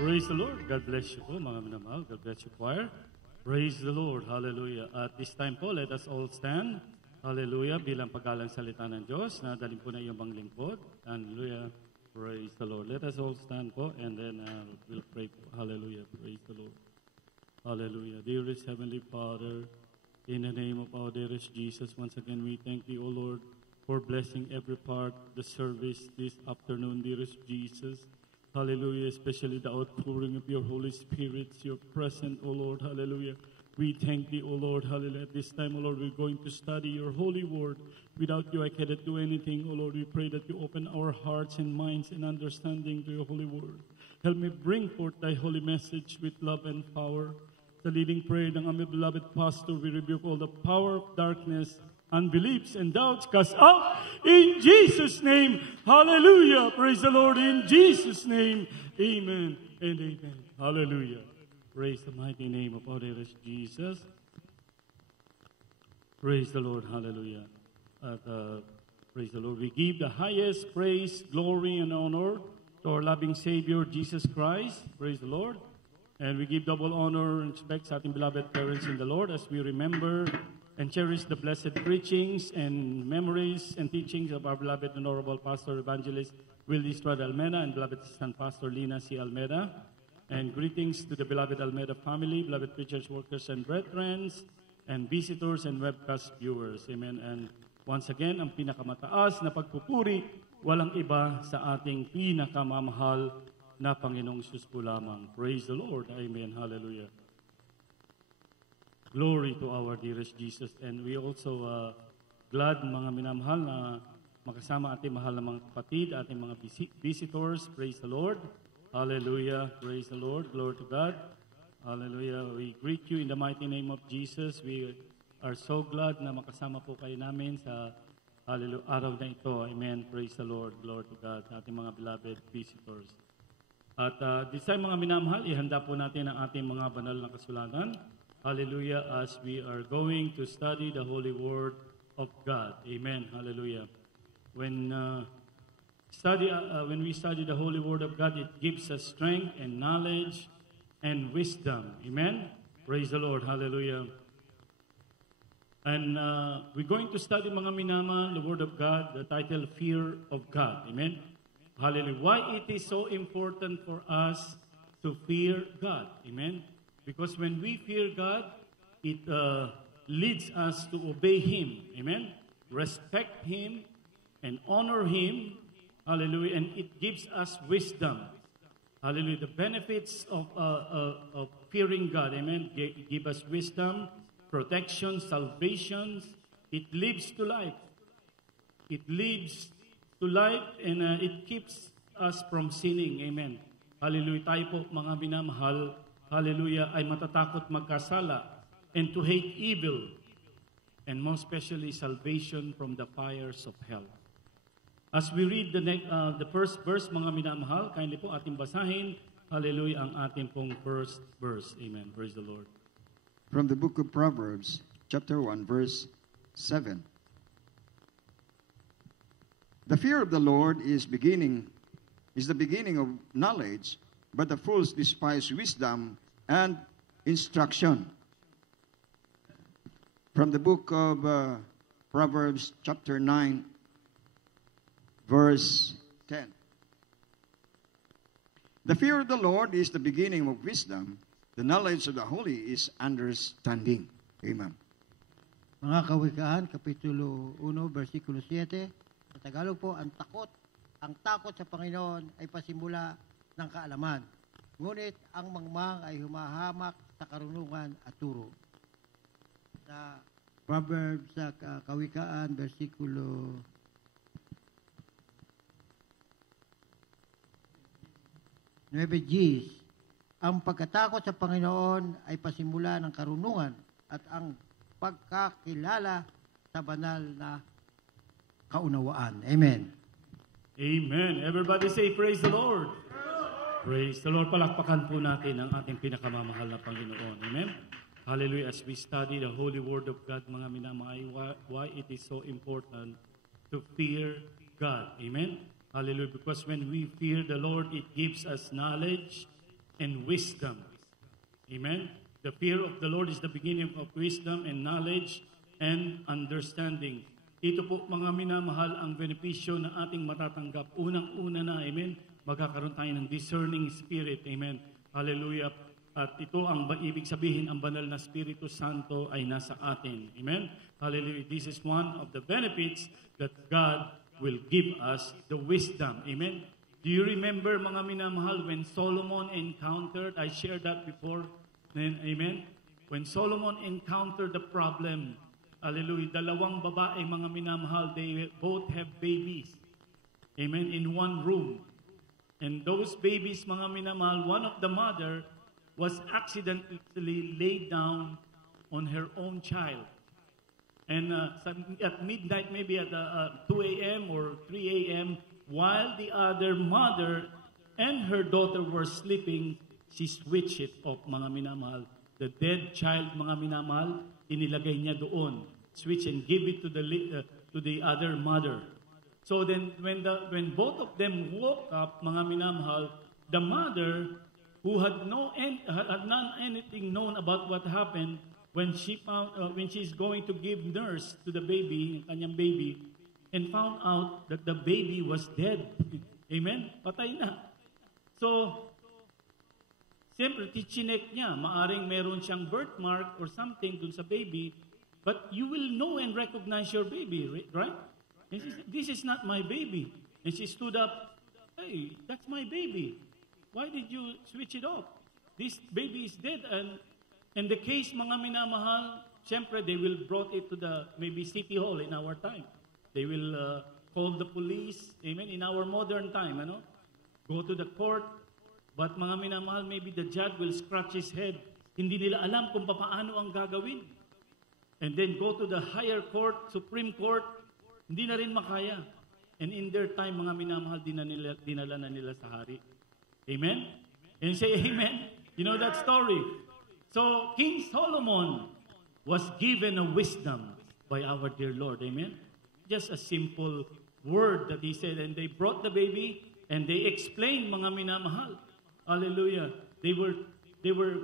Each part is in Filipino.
Praise the Lord. God bless you po, mga minamahal. God bless you, choir. Praise the Lord. Hallelujah. At this time po, let us all stand. Hallelujah. Bilang paggalang salita ng Diyos, nadalhin po na iyong bang lingkod. Hallelujah. Praise the Lord. Let us all stand po and then we'll pray po. Hallelujah. Praise the Lord. Hallelujah. Dearest Heavenly Father, in the name of our dearest Jesus, once again we thank Thee, O Lord, for blessing every part of the service this afternoon, dearest Jesus. Hallelujah, especially the outpouring of your Holy Spirit, your presence, O Lord. Hallelujah. We thank Thee, O Lord. Hallelujah. At this time, O Lord, we're going to study your holy word. Without you, I cannot do anything, O Lord. We pray that you open our hearts and minds and understanding to your holy word. Help me bring forth thy holy message with love and power. Sa leading prayer ng aming beloved pastor, we rebuke all the power of darkness, unbeliefs, and doubts cast out in Jesus' name. Hallelujah. Praise the Lord in Jesus' name. Amen and amen. Hallelujah. Praise the mighty name of our dearest Jesus. Praise the Lord. Hallelujah. Praise the Lord. We give the highest praise, glory, and honor to our loving Savior, Jesus Christ. Praise the Lord. And we give double honor and respect sa ating beloved parents in the Lord as we remember and cherish the blessed preachings and memories and teachings of our beloved Honorable Pastor Evangelist Willie Estrada Almeida and beloved Assistant Pastor Lina C. Almeida. And greetings to the beloved Almeida family, beloved preachers, workers, and brethren, and visitors and webcast viewers. Amen. And once again, ang pinakamataas na pagpupuri, walang iba sa ating pinakamamahal na Panginoong Diyos po lamang. Praise the Lord. Amen. Hallelujah. Glory to our dearest Jesus. And we also glad mga minamahal na makasama ating mahal na mga kapatid, ating mga visitors. Praise the Lord. Hallelujah. Praise the Lord. Glory to God. Hallelujah. We greet you in the mighty name of Jesus. We are so glad na makasama po kayo namin sa hallelujah, araw na ito. Amen. Praise the Lord. Glory to God. Sa ating mga beloved visitors. At this time mga minamahal, ihanda po natin ang ating mga banal na kasulatan. Hallelujah, as we are going to study the holy word of God. Amen. Hallelujah. When we study the holy word of God, it gives us strength and knowledge and wisdom. Amen. Praise the Lord. Hallelujah. And we're going to study mga minamahal, the word of God, the title Fear of God. Amen. Hallelujah. Why it is so important for us to fear God. Amen. Because when we fear God, it leads us to obey Him. Amen. Respect Him and honor Him. Hallelujah. And it gives us wisdom. Hallelujah. The benefits of fearing God. Amen. Give us wisdom, protection, salvation. It leads to life. It leads to life and it keeps us from sinning. Amen. Hallelujah. Tayo po mga minamahal, hallelujah, ay matatakot magkasala and to hate evil and most especially salvation from the fires of hell. As we read the first verse, mga minamahal, kindly po ating basahin, hallelujah, ang ating pong first verse. Amen. Praise the Lord. From the book of Proverbs, chapter 1, verse 7. The fear of the Lord is the beginning of knowledge, but the fools despise wisdom and instruction. From the book of Proverbs, chapter 9, verse 10. The fear of the Lord is the beginning of wisdom. The knowledge of the holy is understanding. Amen. Mga Kawikaan, Kapitulo 1, versikulo 7. Sa Tagalog po, ang takot sa Panginoon ay pasimula ng kaalaman. Ngunit ang mangmang ay humahamak sa karunungan at turo. Sa Proverbs sa Kawikaan, versikulo 9Gs, ang pagkatakot sa Panginoon ay pasimula ng karunungan at ang pagkakilala sa banal na kaunawaan. Amen. Amen. Everybody say, praise the Lord. Praise the Lord. Palakpakan po natin ang ating pinakamamahal na Panginoon. Amen. Hallelujah. As we study the holy word of God, mga minamahal, why it is so important to fear God. Amen. Hallelujah. Because when we fear the Lord, it gives us knowledge and wisdom. Amen? The fear of the Lord is the beginning of wisdom and knowledge and understanding. Ito po, mga minamahal, ang benepisyo na ating matatanggap. Unang-una na, amen, magkakaroon tayo ng discerning spirit. Amen. Hallelujah. At ito ang ibig sabihin, ang banal na Espiritu Santo ay nasa atin. Amen. Hallelujah. This is one of the benefits that God will give us, the wisdom. Amen. Do you remember, mga minamahal, when Solomon encountered, I shared that before, amen? When Solomon encountered the problem, hallelujah, dalawang babae, mga minamahal, they both have babies. Amen, in one room. And those babies, mga minamahal, one of the mother was accidentally laid down on her own child. And at midnight, maybe at 2 a.m. or 3 a.m., while the other mother and her daughter were sleeping, she switched it off, mga minamahal. The dead child, mga minamahal, inilagay niya doon. Switch and give it to the other mother. So then, when both of them woke up, mga minamahal, the mother, who had none anything known about what happened, when she's going to give nurse to the baby, kanyang baby, and found out that the baby was dead. Amen? Patay na. So, siyempre, tichinek niya. Maaring meron siyang birthmark or something dun sa baby, but you will know and recognize your baby, right? And she said, this is not my baby. And she stood up, hey, that's my baby. Why did you switch it off? This baby is dead. And the case, mga minamahal, siyempre, they will brought it to the maybe city hall in our time. They will call the police, amen, in our modern time, ano? Go to the court. But mga minamahal, maybe the judge will scratch his head. Hindi nila alam kung paano ang gagawin. And then go to the higher court, Supreme Court, hindi na rin makaya. And in their time, mga minamahal, dinala na nila sa hari. Amen? And say amen. You know that story. So, King Solomon was given a wisdom by our dear Lord. Amen? Just a simple word that he said. And they brought the baby and they explained, mga minamahal. Hallelujah. They were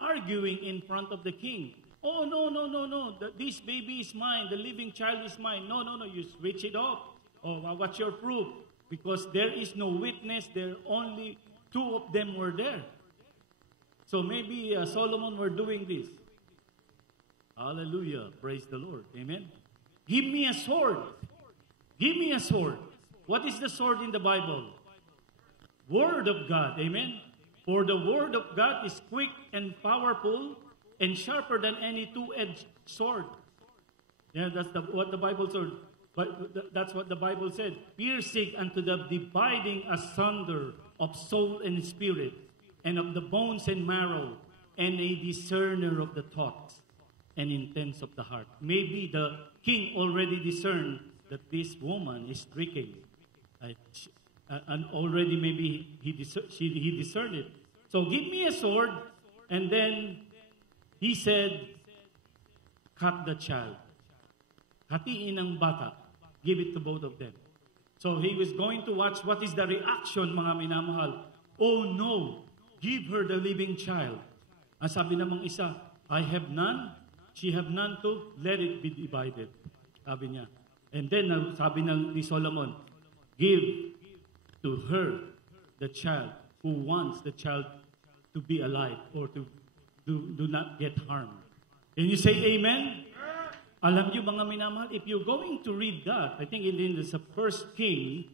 arguing in front of the king. Oh, no. This baby is mine. The living child is mine. No. You switch it off. Oh, what's your proof? Because there is no witness. There only two of them were there. So maybe Solomon were doing this. Hallelujah. Praise the Lord. Amen. Give me a sword. Give me a sword. What is the sword in the Bible? Word of God. Amen. For the word of God is quick and powerful and sharper than any two-edged sword. Yeah, that's what the Bible said. But that's what the Bible said. Piercing unto the dividing asunder of soul and spirit, and of the bones and marrow, and a discerner of the thoughts and intents of the heart. Maybe the king already discerned that this woman is tricking. And already maybe he discerned it. So give me a sword, and then he said, cut the child. Hatiin ang bata. Give it to both of them. So he was going to watch what is the reaction, mga minamahal. Oh no, give her the living child. Ang sabi namang isa, I have none, she have none too, let it be divided. Sabi niya. And then sabi ni Solomon, give to her the child who wants the child to be alive or to do not get harmed. Can you say amen? Alam niyo mga minamahal, if you're going to read that, I think in the first king,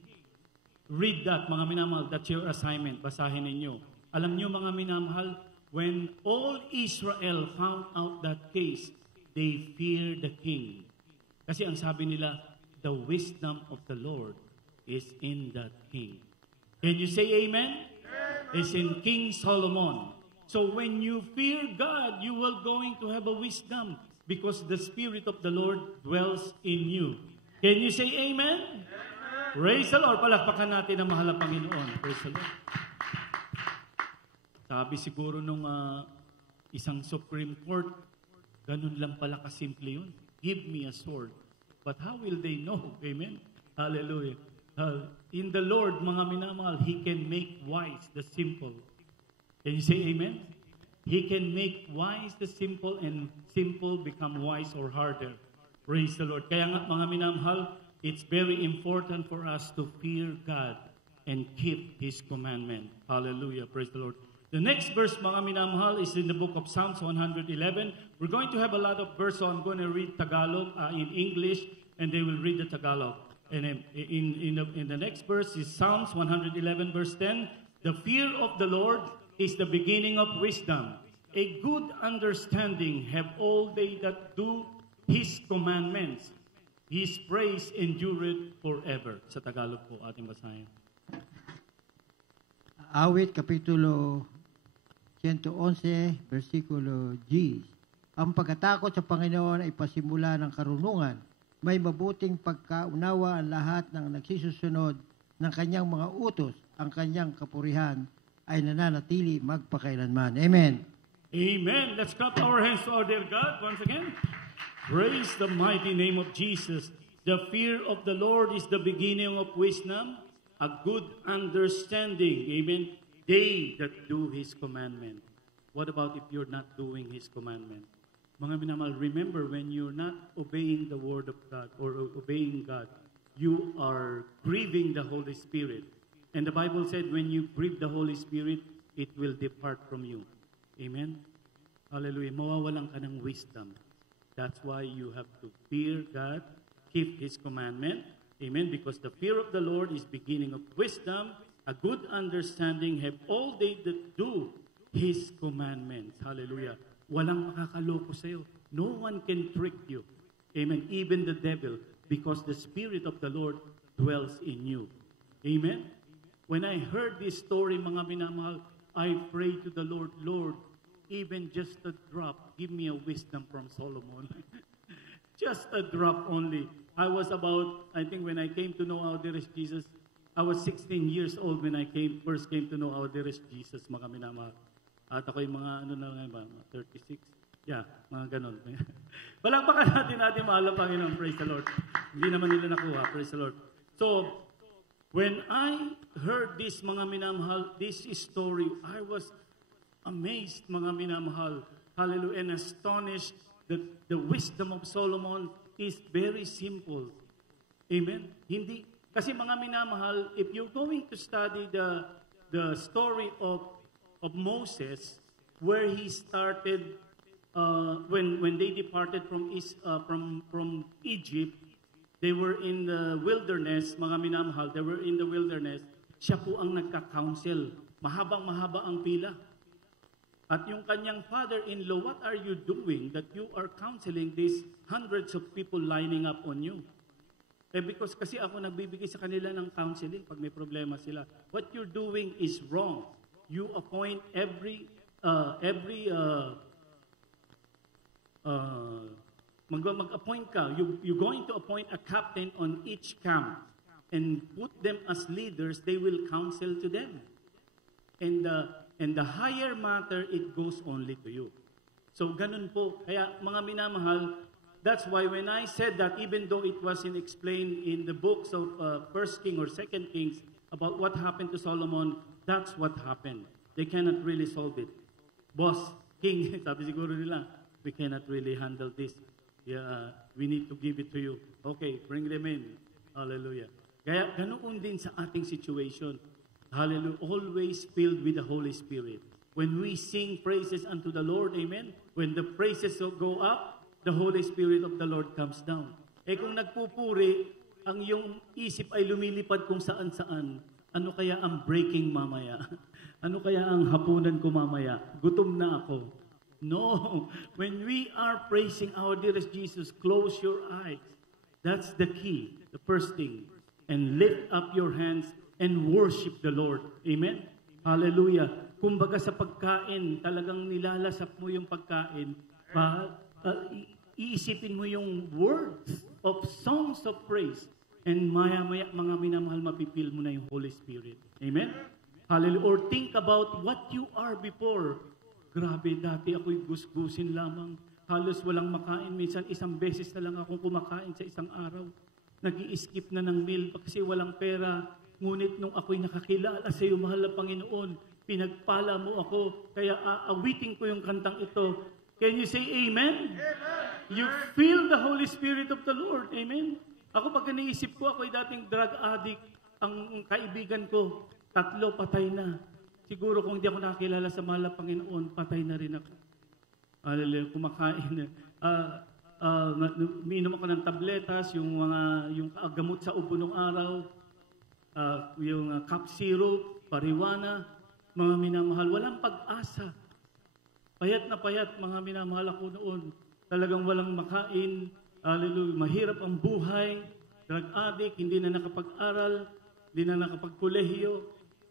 read that mga minamahal, that's your assignment, basahin ninyo. Alam niyo mga minamahal, when all Israel found out that case, they feared the king. Kasi ang sabi nila, the wisdom of the Lord is in that king. Can you say amen? It's in King Solomon. So when you fear God, you will going to have a wisdom because the Spirit of the Lord dwells in you. Can you say amen? Amen. Praise the Lord. Palakpakan natin ang mahal na Panginoon. Praise the Lord. Sabi siguro nung isang Supreme Court, ganun lang pala kasimple yun. Give me a sword. But how will they know? Amen? Hallelujah. In the Lord, mga minamahal, He can make wise the simple. Can you say amen? He can make wise the simple and simple become wise or harder. Praise the Lord. Kaya nga mga minamahal, it's very important for us to fear God and keep His commandment. Hallelujah. Praise the Lord. The next verse, mga minamahal, is in the book of Psalms 111. We're going to have a lot of verses, so I'm going to read Tagalog in English, and they will read the Tagalog. And in the next verse is Psalms 111, verse 10. The fear of the Lord is the beginning of wisdom. A good understanding have all they that do His commandments. His praise endureth forever. Sa Tagalog po ating basahin. Awit, Kapitulo 111, versikulo G. Ang pagkatakot sa Panginoon ay pasimula ng karunungan. May mabuting pagkaunawa ang lahat ng nagsisusunod ng kanyang mga utos. Ang kanyang kapurihan ay nananatili magpakailanman. Amen. Amen. Let's clap our hands to our dear God once again. Praise the mighty name of Jesus. The fear of the Lord is the beginning of wisdom, a good understanding. Amen. They that do His commandment. What about if you're not doing His commandment? Mga minamahal, remember when you're not obeying the Word of God or obeying God, you are grieving the Holy Spirit. And the Bible said when you grieve the Holy Spirit, it will depart from you. Amen? Hallelujah. Mawawalan ka ng wisdom. That's why you have to fear God, keep His commandment. Amen? Because the fear of the Lord is beginning of wisdom, a good understanding, have all they that do His commandments. Hallelujah. Walang makakaloko sa'yo. No one can trick you. Amen? Even the devil, because the Spirit of the Lord dwells in you. Amen? When I heard this story, mga minamahal, I prayed to the Lord, Lord, even just a drop, give me a wisdom from Solomon. Just a drop only. I was about, I think when I came to know our dearest Jesus, I was 16 years old when I first came to know our dearest Jesus, mga minamahal. At ako'y mga, mga 36. Yeah, mga ganon. Palakpakan natin mahal ang Panginoon. Praise the Lord. Hindi naman nila nakuha. Praise the Lord. So, when I heard this, mga minamahal, this story, I was amazed, mga minamahal. Hallelujah. And astonished that the wisdom of Solomon is very simple. Amen? Hindi. Kasi mga minamahal, if you're going to study the story of Moses, where he started when they departed from Egypt, they were in the wilderness, mga minamahal, they were in the wilderness. Siya po ang nagka-counsel. Mahabang-mahaba ang pila. At yung kanyang father-in-law, what are you doing that you are counseling these hundreds of people lining up on you? Because kasi ako nagbibigay sa kanila ng counseling pag may problema sila. What you're doing is wrong. You appoint mag-appoint ka. You're going to appoint a captain on each camp and put them as leaders. They will counsel to them. And the higher matter, it goes only to you. So ganun po. Kaya mga minamahal, that's why when I said that, even though it wasn't explained in the books of 1 King or 2 Kings about what happened to Solomon, that's what happened. They cannot really solve it. Boss, king, sabi siguro nila, we cannot really handle this. Yeah, we need to give it to you. Okay, bring them in. Hallelujah. Kaya ganoon din sa ating situation. Hallelujah. Always filled with the Holy Spirit. When we sing praises unto the Lord, amen, when the praises go up, the Holy Spirit of the Lord comes down. Kung nagpupuri, ang iyong isip ay lumilipad kung saan-saan, ano kaya ang breaking mamaya? Ano kaya ang hapunan ko mamaya? Gutom na ako. No. When we are praising our dearest Jesus, close your eyes. That's the key, the first thing. And lift up your hands and worship the Lord. Amen? Hallelujah. Kumbaga sa pagkain, talagang nilalasap mo yung pagkain. Iisipin mo yung words of songs of praise. And maya-maya, mga minamahal, mapipil mo na yung Holy Spirit. Amen? Hallelujah. Or think about what you are before. Grabe, dati ako'y gusgusin lamang. Halos walang makain. Minsan, isang beses na lang akong kumakain sa isang araw. Nag-i-skip na ng meal kasi walang pera. Ngunit nung ako'y nakakilala sa iyo, mahal na Panginoon, Pinagpala mo ako, kaya aawitin ko yung kantang ito. Can you say amen? Amen. You feel the Holy Spirit of the Lord. Amen. Ako pag naisip ko, ako ay dating drug addict. Ang kaibigan ko, 3 patay na. Siguro kung hindi ako nakakilala sa mahal na Panginoon, patay na rin ako. Hallelujah, kumakain. Minom ako ng tabletas, yung gamot sa ubo ng araw, yung cup syrup, pariwana, mga minamahal. Walang pag-asa. Payat na payat, mga minamahal ako noon. Talagang walang makain. Hallelujah. Mahirap ang buhay. Drug addict, hindi na nakapag-aral, hindi na nakapag-kolehiyo.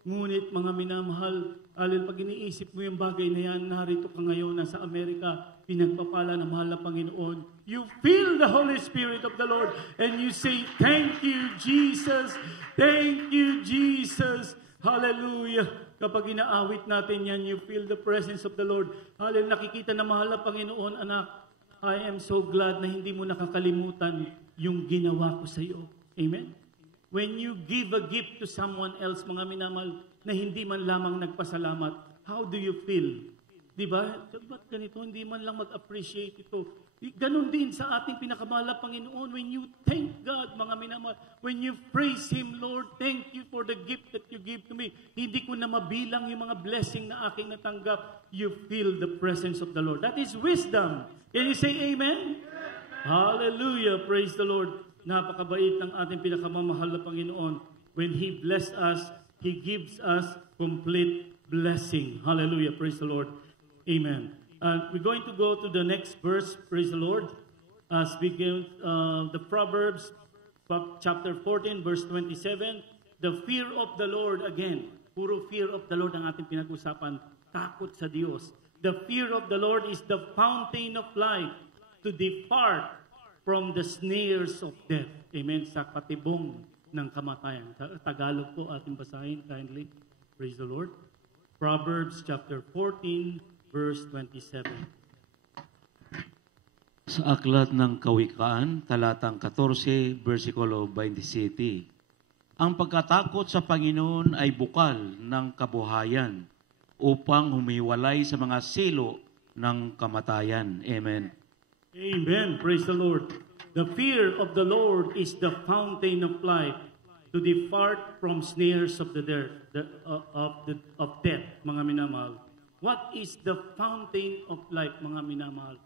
Ngunit mga minamahal, pag iniisip mo yung bagay na yan, narito ka ngayon, nasa Amerika, pinagpapala ng mahal na Panginoon. You feel the Holy Spirit of the Lord and you say, thank you, Jesus. Thank you, Jesus. Hallelujah. Kapag inaawit natin yan, you feel the presence of the Lord. Hallelujah. Nakikita na mahal na Panginoon, anak, I am so glad na hindi mo nakakalimutan yung ginawa ko sa iyo. Amen? When you give a gift to someone else, mga minamahal, na hindi man lamang nagpasalamat, how do you feel? Diba? Ba't ganito? Hindi man lang mag-appreciate ito. Ganon din sa ating pinakamahal na Panginoon. When you thank God, mga minamahal, when you praise Him, Lord, thank you for the gift that you give to me. Hindi ko na mabilang yung mga blessing na aking natanggap. You feel the presence of the Lord. That is wisdom. Can you say amen? Hallelujah. Praise the Lord. Napakabait ng ating pinakamamahal na Panginoon. When He bless us, He gives us complete blessing. Hallelujah. Praise the Lord. Amen. We're going to go to the next verse. Praise the Lord. As we give the Proverbs, chapter 14, verse 27. The fear of the Lord, again, puro fear of the Lord ang ating pinag-usapan. Takot sa Diyos. The fear of the Lord is the fountain of life to depart from the snares of death. Amen. Sa patibong ng kamatayan. Tagalog po ating basahin kindly. Praise the Lord. Proverbs chapter 14, verse 27. Sa aklat ng Kawikaan, talatang 14, versikulo 27. Ang pagkatakot sa Panginoon ay bukal ng kabuhayan upang humiwalay sa mga silo ng kamatayan. Amen. Amen. Praise the Lord. The fear of the Lord is the fountain of life to depart from snares of the of death, mga minamahal. What is the fountain of life, mga minamahal?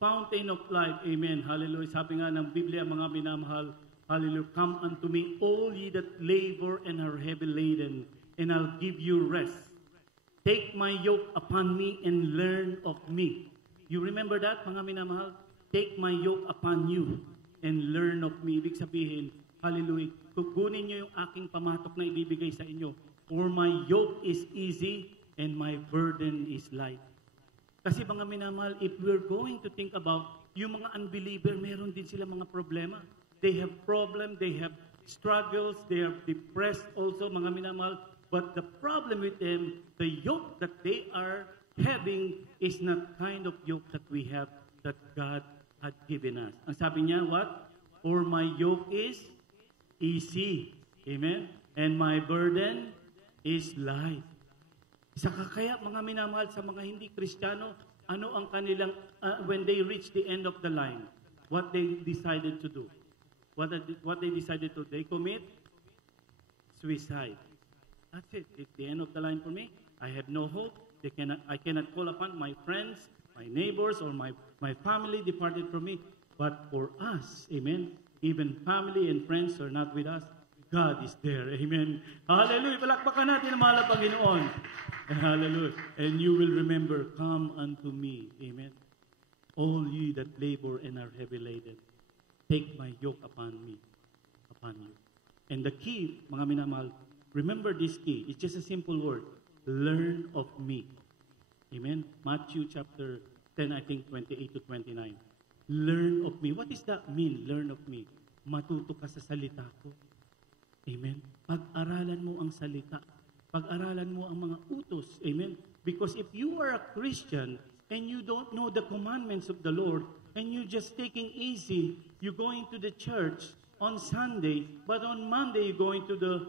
Fountain of life, amen, hallelujah. Sabi nga ng Biblia, mga minamahal, hallelujah, come unto me, all ye that labor and are heavy laden, and I'll give you rest. Take my yoke upon me and learn of me. You remember that, mga minamahal? Take my yoke upon you and learn of me. Ibig sabihin, hallelujah, kukunin nyo yung aking pamatok na ibibigay sa inyo. For my yoke is easy and my burden is light. Kasi mga minamahal, if we're going to think about yung mga unbeliever, meron din sila mga problema. They have problems, they have struggles, they are depressed also, mga minamahal. But the problem with them, the yoke that they are having is not kind of yoke that we have, that God had given us. Ang sabi niya, what? For my yoke is easy. Amen? And my burden is light. Saka kaya mga minamahal sa mga hindi Kristiyano, ano ang kanilang, when they reach the end of the line, what they decided to do? What they decided to do? They commit suicide. That's it. It's the end of the line for me. I have no hope. I cannot call upon my friends, my neighbors, or my family departed from me. But for us, amen, even family and friends are not with us. God is there. Amen. Hallelujah. Palakpakan natin ang mahal na Panginoon. Hallelujah. And you will remember, come unto me. Amen. All ye that labor and are heavy laden, take my yoke upon me, upon you. And the key, mga minamahal, remember this key. It's just a simple word. Learn of me. Amen. Matthew chapter 10, I think 28 to 29. Learn of me. What does that mean? Learn of me. Matuto ka sa salita ko. Amen. Pag-aralan mo ang salita. Pag-aralan mo ang mga utos. Amen. Because if you are a Christian and you don't know the commandments of the Lord and you just taking easy, you're going to the church on Sunday, but on Monday you're going to the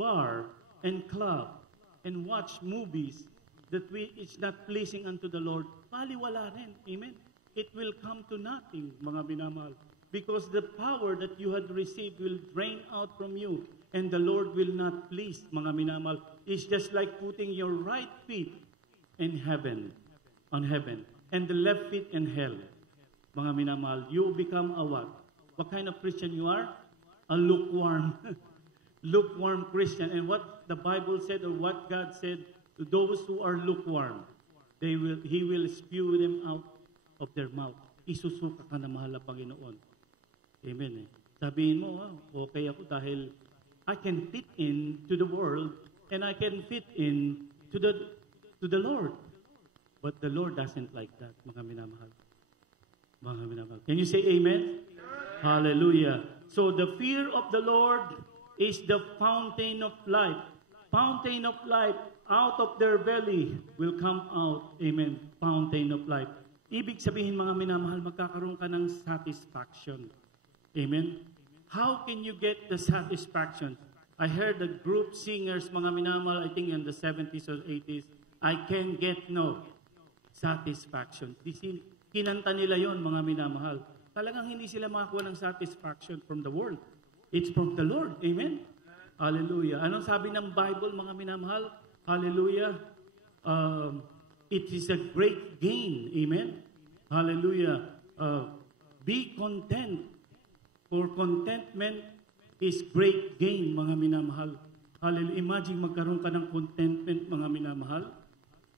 bar and club. and watch movies that it's not pleasing unto the Lord, baliwala rin. Amen? It will come to nothing, mga minamahal. Because the power that you had received will drain out from you, and the Lord will not please, mga minamahal. It's just like putting your right feet in heaven, on heaven, and the left feet in hell. Mga minamahal, you become a what? What kind of Christian you are? A lukewarm, lukewarm Christian. And what the Bible said, or what God said, to those who are lukewarm, He will spew them out of their mouth. Isusuka ka na mahal na Panginoon. Amen. Sabihin mo, okay ako dahil I can fit in to the world and I can fit in to the Lord. But the Lord doesn't like that, mga minamahal. Mga minamahal. Can you say amen? Hallelujah. So the fear of the Lord is the fountain of life. Fountain of life. Out of their belly will come out, amen, fountain of life. Ibig sabihin, mga minamahal, magkakaroon ka ng satisfaction. Amen? How can you get the satisfaction? I heard the group singers, mga minamahal, I think in the 70s or 80s, I can get no satisfaction. Kinanta nila yon, mga minamahal. Talagang hindi sila makakuha ng satisfaction from the world. It's from the Lord. Amen? Hallelujah. Anong sabi ng Bible, mga minamahal? Hallelujah. It is a great gain. Amen. Hallelujah. Be content. For contentment is great gain, mga minamahal. Hallelujah. Imagine magkaroon ka ng contentment, mga minamahal.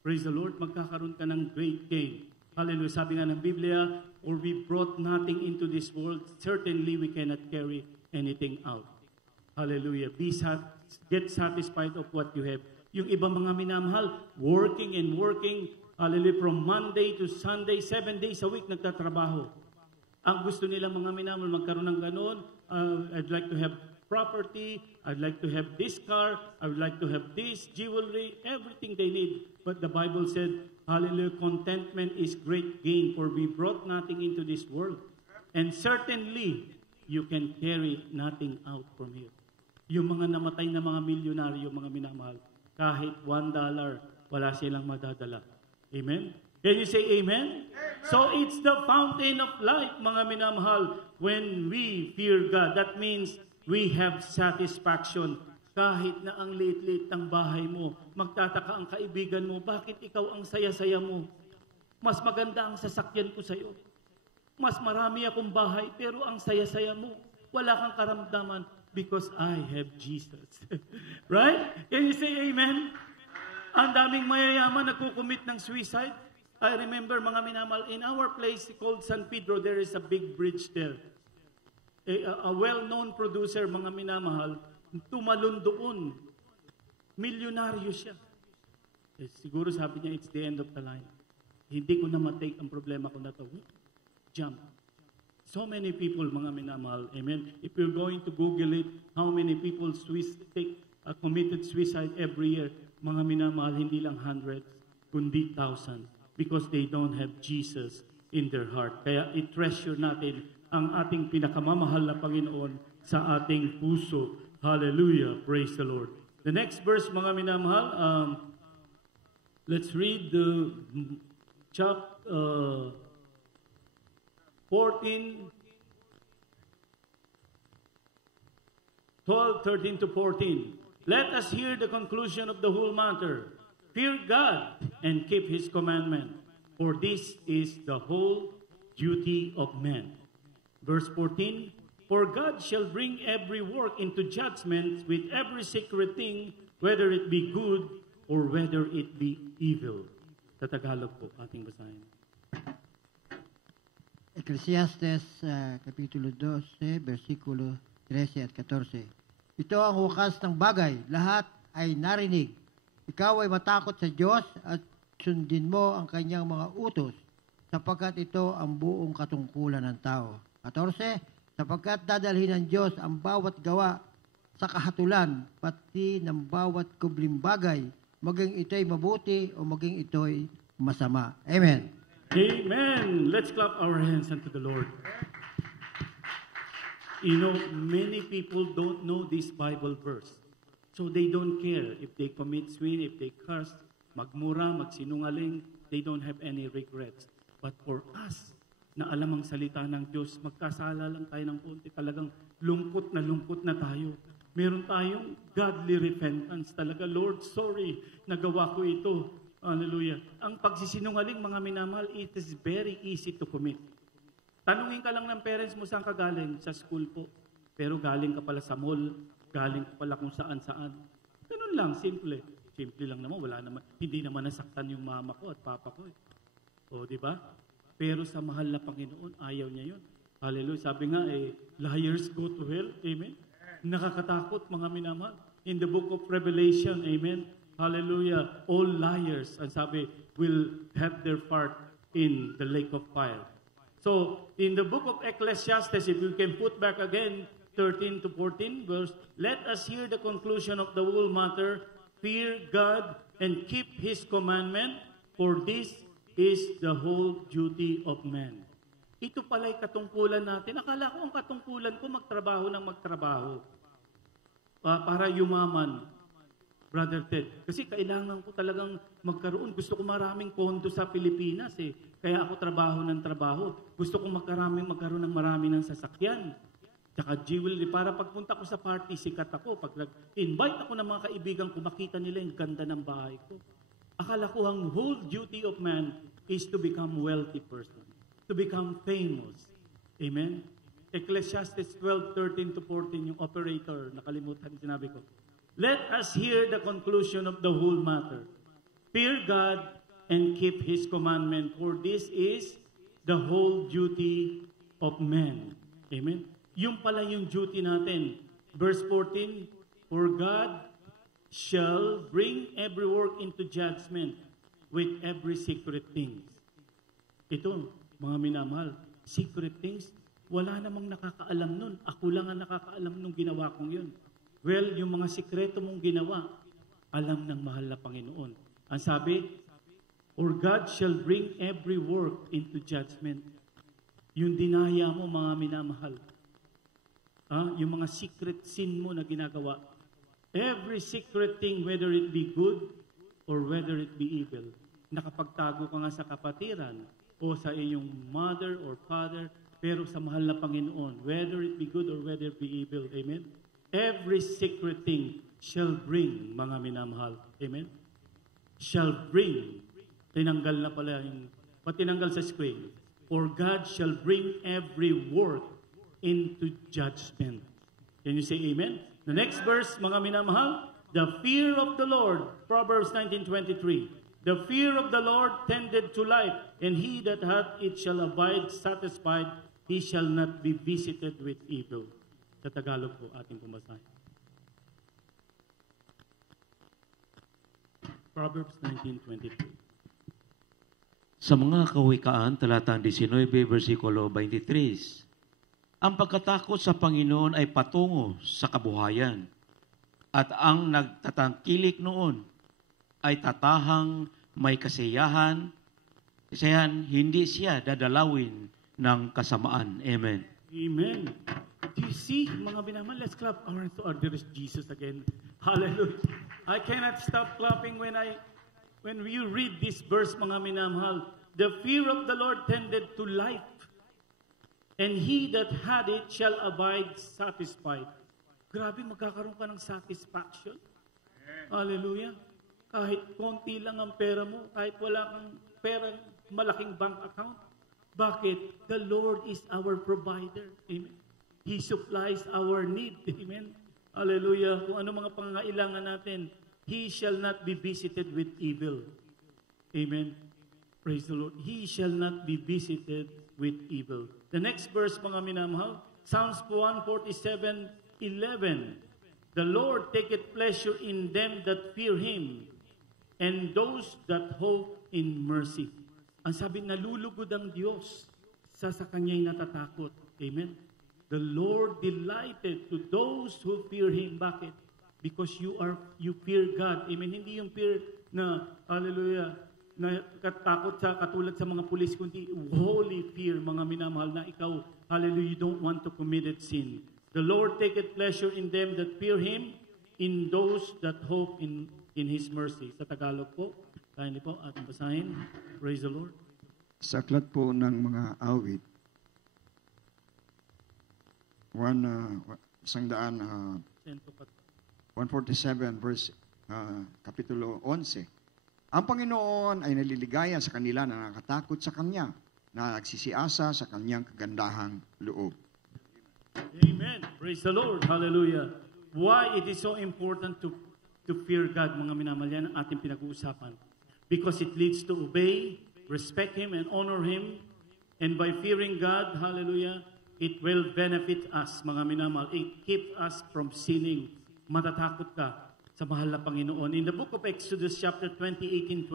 Praise the Lord. Magkakaroon ka ng great gain. Hallelujah. Sabi nga ng Biblia, or we brought nothing into this world, certainly we cannot carry anything out. Hallelujah. Get satisfied of what you have. Yung ibang mga minamahal, working and working, hallelujah, from Monday to Sunday, 7 days a week, nagtatrabaho. Ang gusto nila mga minamahal, magkaroon ng ganon, I'd like to have property, I'd like to have this car, I would like to have this jewelry, everything they need. But the Bible said, hallelujah, contentment is great gain, for we brought nothing into this world. And certainly, you can carry nothing out from here. Yung mga namatay na mga milyonaryo, mga minamahal, kahit $1, wala silang madadala. Amen? Can you say amen? So it's the fountain of life, mga minamahal. When we fear God, that means we have satisfaction. Kahit na ang liit-liit ng bahay mo, magtataka ang kaibigan mo, bakit ikaw ang saya-saya mo? Mas maganda ang sasakyan ko sa'yo. Mas marami akong bahay, pero ang saya-saya mo. Wala kang karamdaman. Because I have Jesus. Right? Can you say amen? Ang daming mayayaman nagkukumit ng suicide. I remember, mga minamahal, in our place called San Pedro, there is a big bridge there. A well-known producer, mga minamahal, tumalon doon. Milyonaryo siya. Siguro sabi niya, it's the end of the line. Hindi ko na matake ang problema ko na to. Jump. So many people, mga minamahal, amen. If you're going to Google it, how many people committed suicide every year, mga minamahal, hindi lang hundreds, kundi thousands, because they don't have Jesus in their heart. Kaya i-treasure natin ang ating pinakamamahal na Panginoon sa ating puso. Hallelujah. Praise the Lord. The next verse, mga minamahal, let's read the chapter 14, 12, 13 to 14. Let us hear the conclusion of the whole matter. Fear God and keep His commandment, for this is the whole duty of man. Verse 14, for God shall bring every work into judgment with every secret thing, whether it be good or whether it be evil. Sa Tagalog po, ating basahin. Ecclesiastes Kapitulo 12, versikulo 13 at 14. Ito ang wakas ng bagay, lahat ay narinig. Ikaw ay matakot sa Diyos at sundin mo ang kanyang mga utos, sapagkat ito ang buong katungkulan ng tao. 14, sapagkat dadalhin ng Diyos ang bawat gawa sa kahatulan, pati ng bawat kubling bagay, maging ito'y mabuti o maging ito'y masama. Amen. Amen. Let's clap our hands unto the Lord. You know, many people don't know this Bible verse. So they don't care if they commit sin, if they curse, magmura, magsinungaling, they don't have any regrets. But for us, na alam ang salita ng Diyos, magkasala lang tayo ng konti, talagang lungkot na tayo. Meron tayong godly repentance talaga. Lord, sorry, nagawa ko ito. Hallelujah. Ang pagsisinungaling, mga minamahal, it is very easy to commit. Tanungin ka lang ng parents mo, saan ka galing? Sa school po. Pero galing ka pala sa mall, galing ka pala kung saan-saan. Ganun lang, simple. Simple lang naman, wala naman, hindi naman nasaktan yung mama ko at papa ko. O, di ba? Pero sa mahal na Panginoon, ayaw niya yun. Hallelujah. Sabi nga, liars go to hell. Amen. Nakakatakot, mga minamahal. In the book of Revelation, amen. Hallelujah. All liars, ang sabi, will have their part in the lake of fire. So, in the book of Ecclesiastes, if you can put back again, 13 to 14 verse, let us hear the conclusion of the whole matter. Fear God and keep His commandment, for this is the whole duty of man. Ito pala'y katungkulan natin. Akala ko ang katungkulan ko magtrabaho ng magtrabaho para yumaman, Brother Ted. Kasi kailangan ko talagang magkaroon. Gusto ko maraming pondo sa Pilipinas Kaya ako trabaho ng trabaho. Gusto ko magkaroon ng marami ng sasakyan. Tsaka jewelry. Para pagpunta ko sa party, sikat ako. Pag invite ako ng mga kaibigan ko, makita nila yung ganda ng bahay ko. Akala ko ang whole duty of man is to become wealthy person. To become famous. Amen? Ecclesiastes 12:13 to 14, yung operator, nakalimutan sinabi ko. Let us hear the conclusion of the whole matter. Fear God and keep His commandment, for this is the whole duty of man. Amen? Yung pala yung duty natin. Verse 14, for God shall bring every work into judgment with every secret things. Ito, mga minamahal, secret things, wala namang nakakaalam nun. Ako lang ang nakakaalam nung ginawa kong yun. Well, yung mga sikreto mong ginawa, alam ng mahal na Panginoon. Ang sabi, or God shall bring every work into judgment. Yung dinaya mo, mga minamahal. Yung mga secret sin mo na ginagawa. Every secret thing, whether it be good or whether it be evil. Nakapagtago ka nga sa kapatiran o sa iyong mother or father, pero sa mahal na Panginoon, whether it be good or whether it be evil. Amen? Every secret thing shall bring, mga minamahal. Amen? Shall bring. Tinanggal na pala yung, tinanggal sa screen. For God shall bring every work into judgment. Can you say amen? The next verse, mga minamahal, the fear of the Lord, Proverbs 19:23. The fear of the Lord tended to life, and he that hath it shall abide satisfied. He shall not be visited with evil. Sa Tagalog po ating pumasahin. Proverbs 19:23. Sa mga kawikaan, talatang 19, versikulo 23. Ang pagkatakot sa Panginoon ay patungo sa kabuhayan, at ang nagtatangkilik noon ay tatahang may kasiyahan, hindi siya dadalawin ng kasamaan. Amen. Amen. Do you see, mga binamahal, let's clap our hands to our dearest Jesus again. Hallelujah. I cannot stop clapping when you read this verse, mga minamahal. The fear of the Lord tended to life, and he that had it shall abide satisfied. Grabe, magkakaroon ka ng satisfaction. Hallelujah. Kahit konti lang ang pera mo, kahit wala kang pera, malaking bank account. Bakit? The Lord is our provider. Amen. He supplies our need. Amen. Hallelujah. Kung ano mga pangangailangan natin, He shall not be visited with evil. Amen. Praise the Lord. He shall not be visited with evil. The next verse, mga minamahal, Psalms 147:11. The Lord taketh pleasure in them that fear Him, and those that hope in mercy. Ang sabi, nalulugod ang Diyos sa Kanya'y natatakot. Amen. The Lord delighted to those who fear Him. Bakit? Because you fear God. Amen. Hindi yung fear na, hallelujah, na katakot sa katulad sa mga pulis, kundi holy fear, mga minamahal, na ikaw, hallelujah, you don't want to commit sin. The Lord taketh pleasure in them that fear Him, in those that hope in His mercy. Sa Tagalog po, kindly po, ating basahin. Praise the Lord. Sa aklat po ng mga awit, 147 verse kapitulo 11. Ang Panginoon ay naliligaya sa kanila na nakatakot sa Kanya, na nagsisiasa sa Kanyang kagandahang loob. Amen. Praise the Lord. Hallelujah. Why it is so important to fear God, mga minamahal, yan ang ating pinag-uusapan. Because it leads to obey, respect Him, and honor Him. And by fearing God, hallelujah, it will benefit us, mga minamahal. It keeps us from sinning. Matatakot ka sa mahal na Panginoon. In the book of Exodus chapter 18:20,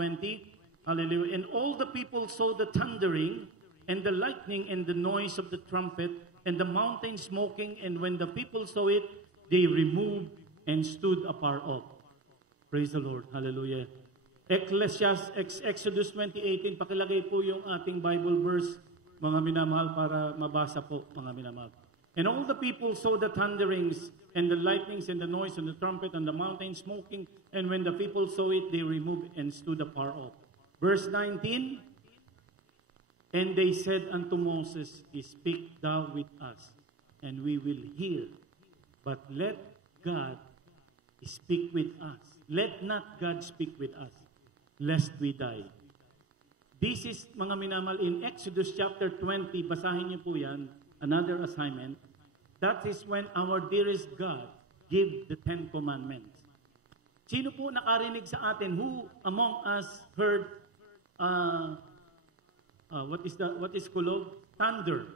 hallelujah, and all the people saw the thundering and the lightning and the noise of the trumpet and the mountain smoking, and when the people saw it, they removed and stood afar off. Praise the Lord. Hallelujah. Exodus 20:18, pakilagay po yung ating Bible verse, mga minamahal, para mabasa po, mga minamahal. And all the people saw the thunderings and the lightnings and the noise and the trumpet and the mountain smoking, and when the people saw it, they removed and stood afar off. Verse 19, and they said unto Moses, Speak thou with us, and we will hear. But let God speak with us. Let not God speak with us, lest we die. This is, mga minamal, in Exodus chapter 20, basahin niyo po yan, another assignment. That is when our dearest God gave the 10 Commandments. Sino po nakarinig sa atin? Who among us heard what is kulog? Thunder.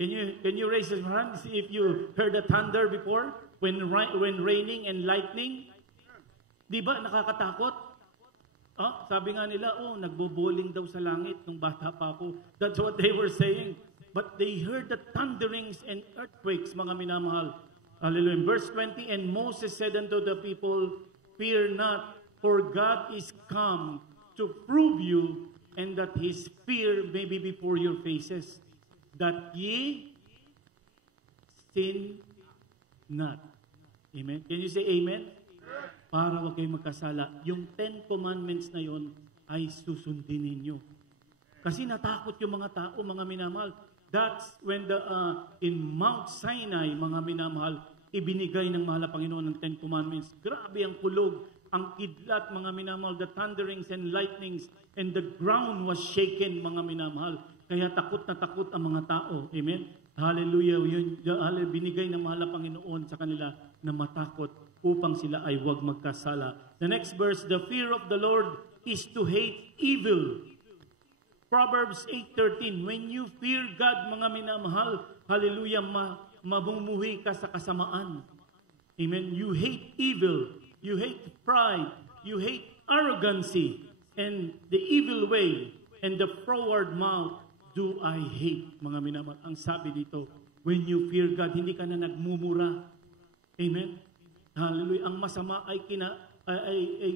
Can you raise your hand if you heard a thunder before when raining and lightning? Di ba nakakatakot? Sabi nga nila, nagbo-bowling daw sa langit nung bata pa ako. That's what they were saying. But they heard the thunderings and earthquakes, mga minamahal. Hallelujah. Verse 20, and Moses said unto the people, Fear not, for God is come to prove you, and that His fear may be before your faces, that ye sin not. Amen? Can you say amen? Para wag kayong magkasala. Yung 10 commandments na yon ay susundin ninyo. Kasi natakot yung mga tao, mga minamahal. That's when in Mount Sinai, mga minamahal, ibinigay ng mahal na Panginoon ng 10 commandments. Grabe ang kulog, ang kidlat, mga minamahal, the thunderings and lightnings, and the ground was shaken, mga minamahal. Kaya takot na takot ang mga tao. Amen? Hallelujah. Yun, binigay ng mahal na Panginoon sa kanila na matakot upang sila ay huwag magkasala. The next verse, the fear of the Lord is to hate evil. Proverbs 8:13, when you fear God, mga minamahal, hallelujah, mamumuhi ka sa kasamaan. Amen? You hate evil, you hate pride, you hate arrogancy, and the evil way, and the froward mouth do I hate, mga minamahal. Ang sabi dito, when you fear God, hindi ka na nagmumura. Amen? Hallelujah. Ang masama ay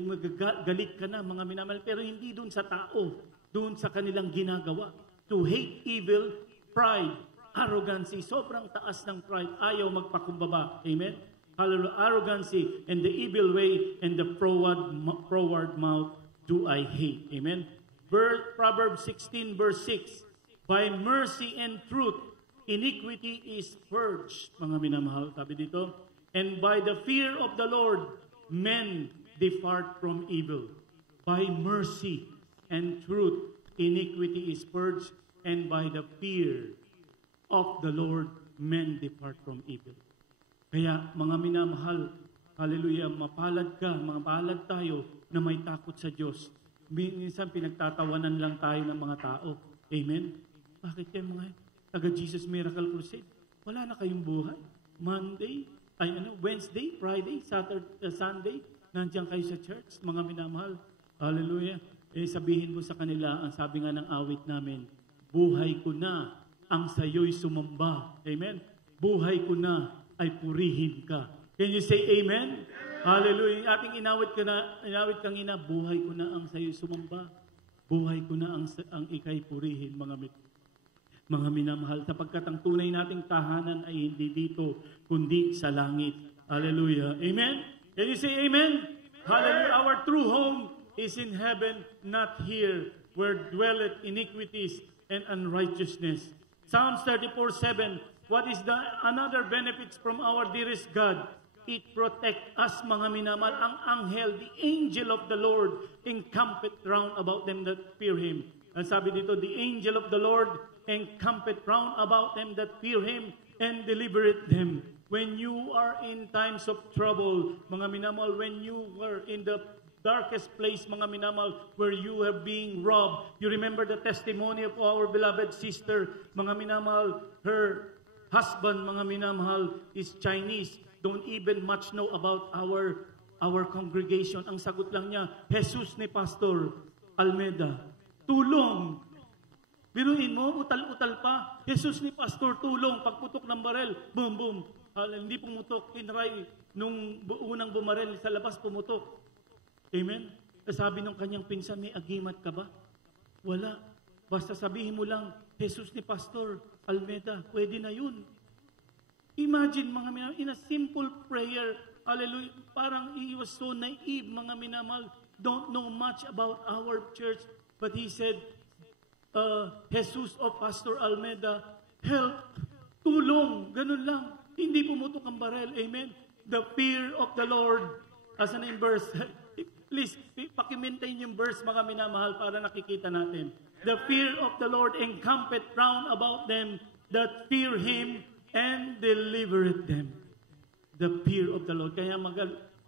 magagalit ka na, mga minamahal, pero hindi dun sa tao, doon sa kanilang ginagawa. To hate evil, pride, arrogancy, sobrang taas ng pride, ayaw magpakumbaba. Amen? Hallelujah. Arrogancy and the evil way and the froward mouth do I hate. Amen? Proverbs 16 verse 6, by mercy and truth, iniquity is purged. Mga minamahal, sabi dito, and by the fear of the Lord, men depart from evil. By mercy and truth, iniquity is purged, and by the fear of the Lord, men depart from evil. Kaya, mga minamahal, hallelujah, mapalad ka, mapalad tayo na may takot sa Diyos. Minsan pinagtatawanan lang tayo ng mga tao. Amen? Bakit kayo mga taga-Jesus Miracle Crusade? Wala na kayong buhay. Wednesday, Friday, Saturday, Sunday, nandiyan kayo sa church, mga minamahal. Hallelujah. Sabihin mo sa kanila, ang sabi nga ng awit namin, buhay ko na ang sayo'y sumamba. Amen? Buhay ko na ay purihin ka. Can you say amen? Hallelujah. Ating inawit kang ina, buhay ko na ang sayo'y sumamba. Buhay ko na ang ikay purihin, mga minamahal. Sapagkat ang tunay nating tahanan ay hindi dito, kundi sa langit. Hallelujah. Amen? Can you say amen? Hallelujah. Our true home is in heaven, not here, where dwelleth iniquities and unrighteousness. Psalms 34:7. What is the another benefits from our dearest God? It protect us, mga minamahal. Ang anghel, the angel of the Lord, encampeth round about them that fear Him. Ang sabi dito, the angel of the Lord encampeth round about them that fear Him and delivereth them. When you are in times of trouble, mga minamahal, when you were in the darkest place, mga minamahal, where you are being robbed, you remember the testimony of our beloved sister, mga minamahal, her husband, mga minamahal, is Chinese. Don't even much know about our congregation. Ang sagot lang niya, Jesus ni Pastor Almeda. Tulong. Biruin mo, utal-utal pa. Jesus ni Pastor, tulong. Pagputok ng barel, boom, boom. Hindi pumutok. Tinry nung unang bumarel sa labas, pumutok. Amen? Sabi ng kanyang pinsan, may agimat ka ba? Wala. Basta sabihin mo lang, Jesus ni Pastor Almeda, pwede na yun. Imagine, mga minamahal, in a simple prayer, hallelujah, parang he was so naive, mga minamahal, don't know much about our church, but he said, Jesus of Pastor Almeda, help, tulong, ganun lang. Hindi pumutok ang barel, amen? The fear of the Lord, as an verse, please, pakimaintain yung verse, mga minamahal, para nakikita natin. The fear of the Lord encampeth round about them that fear Him and delivereth them. The fear of the Lord. Kaya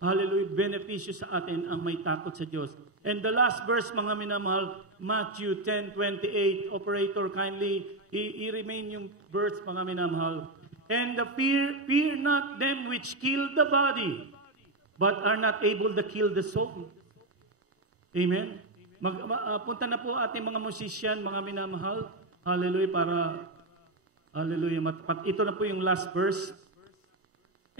hallelujah, benepisyo sa atin ang may takot sa Diyos. And the last verse, mga minamahal, Matthew 10:28. Operator, kindly, i-remain yung verse, mga minamahal. And the fear not them which kill the body, but are not able to kill the soul. Amen? Punta na po ating mga musician, mga minamahal. Hallelujah, para hallelujah. Ito na po yung last verse.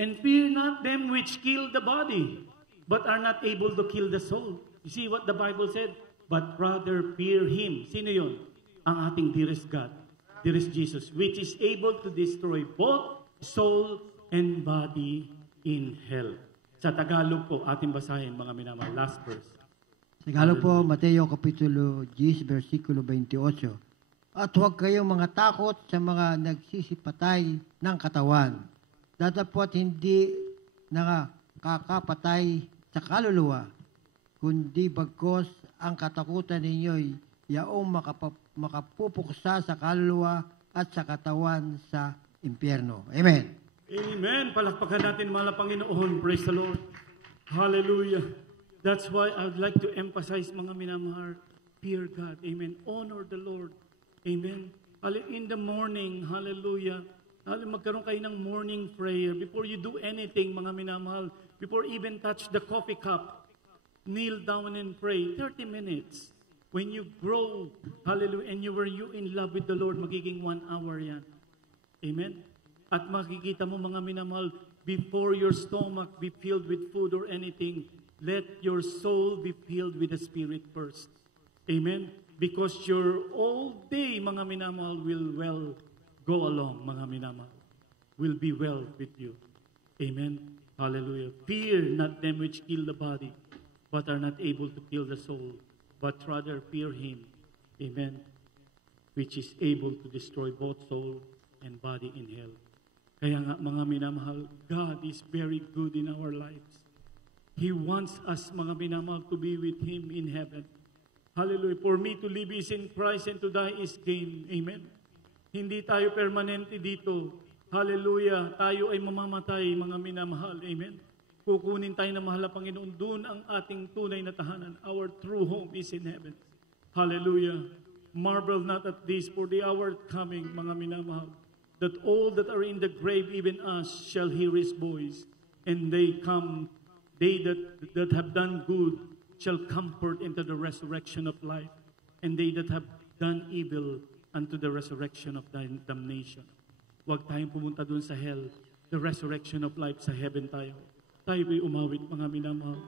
And fear not them which kill the body, but are not able to kill the soul. You see what the Bible said? But rather fear Him. Sino yun? Ang ating dearest God, dearest Jesus, which is able to destroy both soul and body in hell. Sa Tagalog po, ating basahin, mga minamahal. Last verse. Tagalog po, Mateo Kapitulo 10, versikulo 28. At huwag kayong mga takot sa mga nagsisipatay ng katawan. Datapwat hindi nakakapatay sa kaluluwa, kundi bagkos ang katakutan ninyo'y yaong makapupuksa sa kaluluwa at sa katawan sa impyerno. Amen. Amen. Palakpakan natin, mga Panginoon. Praise the Lord. Hallelujah. That's why I would like to emphasize, mga minamahal, fear God. Amen. Honor the Lord. Amen. In the morning, hallelujah, magkaroon kayo ng morning prayer. Before you do anything, mga minamahal, before even touch the coffee cup, kneel down and pray. 30 minutes. When you grow, hallelujah, and you in love with the Lord, magiging 1 hour yan. Amen? At makikita mo, mga minamahal, before your stomach be filled with food or anything, let your soul be filled with the Spirit first. Amen? Because your all day, mga minamahal, will well go along, mga minamahal. Will be well with you. Amen? Hallelujah. Fear not them which kill the body, but are not able to kill the soul, but rather fear Him. Amen? Which is able to destroy both soul and body in hell. Kaya nga, mga minamahal, God is very good in our lives. He wants us, mga minamahal, to be with Him in heaven. Hallelujah. For me to live is in Christ and to die is gain. Amen. Hindi tayo permanente dito. Hallelujah. Tayo ay mamamatay, mga minamahal. Amen. Kukunin tayo ng mahal na Panginoon. Doon ang ating tunay na tahanan. Our true home is in heaven. Hallelujah. Marvel not at this, for the hour coming, mga minamahal, that all that are in the grave, even us, shall hear His voice. And they that have done good shall comfort into the resurrection of life, and they that have done evil unto the resurrection of damnation. Huwag tayong pumunta dun sa hell. The resurrection of life, sa heaven tayo. Tayo ay umawit, mga minamahal.